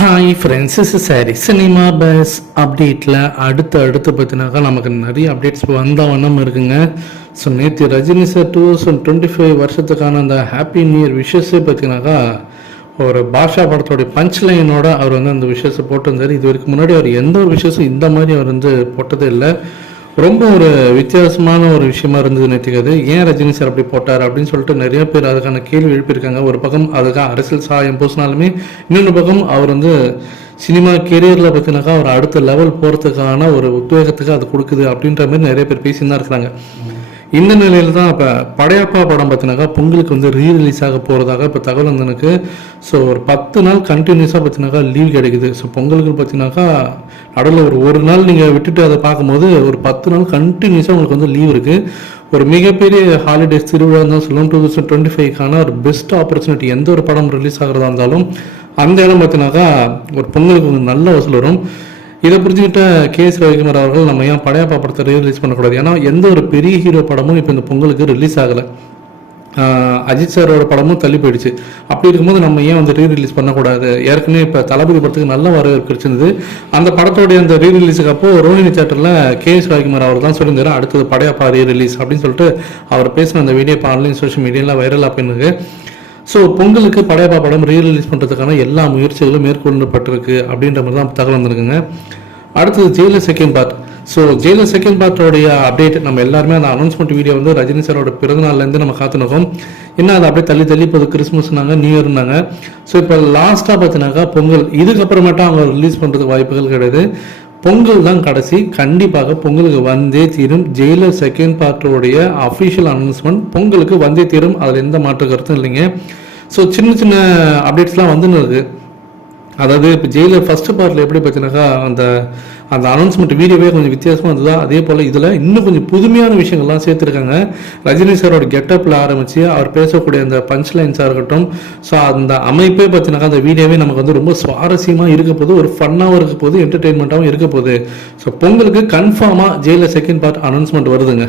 Hi friends, is sorry cinema bus அப்டேட்டில் அடுத்து பார்த்தினாக்கா நமக்கு நிறைய அப்டேட்ஸ் வந்த வண்ணம் இருக்குங்க. ஸோ நேற்று ரஜினி சார் 2025 வருஷத்துக்கான அந்த ஹாப்பி நியூ இயர் விஷஸே பார்த்திங்கனாக்கா ஒரு பாஷா படத்தோடைய பஞ்ச் லைனோட அவர் அந்த விஷயத்தை போட்டிருந்தார். இது வரைக்கும் முன்னாடி அவர் எந்த ஒரு விஷயமும் இந்த மாதிரி அவர் போட்டதே இல்லை. ரொம்ப ஒரு வித்தியாசமான ஒரு விஷயமா இருந்தது நேற்றுக்கு. அது ஏன் ரஜினி சார் அப்படி போட்டார் அப்படின்னு சொல்லிட்டு நிறைய பேர் அதுக்கான கேள்வி எழுப்பியிருக்காங்க. ஒரு பக்கம் அதுக்காக அரசியல் சாயம் பூசினாலுமே, இன்னொரு பக்கம் அவர் சினிமா கெரியரில் பார்த்தினாக்கா அவர் அடுத்த லெவல் போகிறதுக்கான ஒரு உத்வேகத்துக்கு அது கொடுக்குது அப்படின்ற மாதிரி நிறைய பேர் பேசி தான் இருக்கிறாங்க. இந்த நிலையில் தான் இப்போ படையப்பா படம் பார்த்தினாக்கா பொங்கலுக்கு ரீரிலீஸ் ஆக போகிறதாக இப்போ தகவல் வந்தனுக்கு. ஸோ ஒரு 10 நாள் கண்டினியூஸாக பார்த்தினாக்கா லீவ் கிடைக்குது. ஸோ பொங்கலுக்கு பார்த்தினாக்கா நடுவில் ஒரு நாள் நீங்கள் விட்டுட்டு அதை பார்க்கும்போது ஒரு 10 நாள் கண்டினியூஸாக உங்களுக்கு லீவ் இருக்குது. ஒரு மிகப்பெரிய ஹாலிடேஸ் திருவிழா தான் சொல்லுவோம். 2025க்கான ஒரு பெஸ்ட் ஆப்பர்ச்சுனிட்டி. எந்த ஒரு படம் ரிலீஸ் ஆகிறதா இருந்தாலும் அந்த இடம் பார்த்தினாக்கா ஒரு பொங்கலுக்கு நல்ல வசூல் வரும். இதை புரிஞ்சுக்கிட்ட கே.எஸ். ரவிக்குமார் அவர்கள் நம்ம ஏன் படையப்பா படத்தை ரீரிலீஸ் பண்ணக்கூடாது, ஏன்னா எந்த ஒரு பெரிய ஹீரோ படமும் இப்போ இந்த பொங்கலுக்கு ரிலீஸ் ஆகலை. அஜித் சாரோட படமும் தள்ளி போயிடுச்சு. அப்படி இருக்கும்போது நம்ம ஏன் ரீரிலீஸ் பண்ணக்கூடாது? ஏற்கனவே இப்போ தளபதி படத்துக்கு நல்ல வரவேற்பு கிடைச்சிருந்தது. அந்த படத்தோடைய அந்த ரீரிலீஸுக்கு அப்போ ரோஹிணி தேட்டரில் கே.எஸ். ரவிக்குமார் அவர் தான் சொல்லியிருந்தாரு அடுத்தது படையப்பா ரீரிலீஸ் அப்படின்னு சொல்லிட்டு அவர் பேசின அந்த வீடியோ இப்போ ஆன்லைன் சோஷியல் மீடியாவில் வைரலாக போயிருக்கு. ஸோ பொங்கலுக்கு படையப்பா படம் ரீரிலீஸ் பண்ணுறதுக்கான எல்லா முயற்சிகளும் மேற்கொள்ளப்பட்டிருக்கு அப்படின்ற மாதிரி தான் தகவல் வந்திருக்குங்க. அடுத்தது Jailer second part. So Jailer second பார்ட்டோடைய அப்டேட் நம்ம எல்லாருமே அந்த அனௌன்ஸ்மெண்ட் வீடியோ ரஜினி சாரோட பிறந்தநாள்லேருந்து நம்ம காத்துனோம். என்ன அது அப்படியே தள்ளி போது கிறிஸ்மஸ்னாங்க, நியூ இயர்னாங்க. ஸோ இப்போ லாஸ்ட்டாக பார்த்தினாக்கா பொங்கல், இதுக்கப்புறமேட்டா அவங்க ரிலீஸ் பண்ணுறதுக்கு வாய்ப்புகள் கிடையாது. பொங்கல் தான் கடைசி. கண்டிப்பாக பொங்கலுக்கு வந்தே தீரும். ஜெயிலர் செகண்ட் பார்ட்டோடைய அஃபிஷியல் அனௌன்ஸ்மெண்ட் பொங்கலுக்கு வந்தே தீரும். அதில் எந்த மாற்று கருத்தும் இல்லைங்க. ஸோ சின்ன அப்டேட்ஸ்லாம் வந்துன்னு இருக்குது. அதாவது இப்போ ஜெயிலர் ஃபஸ்ட்டு பார்ட்டில் எப்படி பார்த்தீங்கன்னாக்கா அந்த அனௌன்ஸ்மெண்ட் வீடியோவே கொஞ்சம் வித்தியாசமாக இருந்ததா, அதே போல் இதில் இன்னும் கொஞ்சம் புதுமையான விஷயங்கள்லாம் சேர்த்துருக்காங்க. ரஜினி சாரோட கெட்டப்பில் ஆரம்பித்து அவர் பேசக்கூடிய அந்த பஞ்ச் லைன்ஸாக இருக்கட்டும். ஸோ அந்த அமைப்பே பார்த்தீங்கன்னாக்கா அந்த வீடியோவே நமக்கு ரொம்ப சுவாரஸ்யமாக இருக்க போது, ஒரு ஃபன்னாகவும் இருக்க போது, என்டர்டெயின்மெண்ட்டாகவும் இருக்க போகுது. ஸோ பொங்கலுக்கு கன்ஃபார்மாக ஜெயிலர் செகண்ட் பார்ட் அனௌன்ஸ்மெண்ட் வருதுங்க.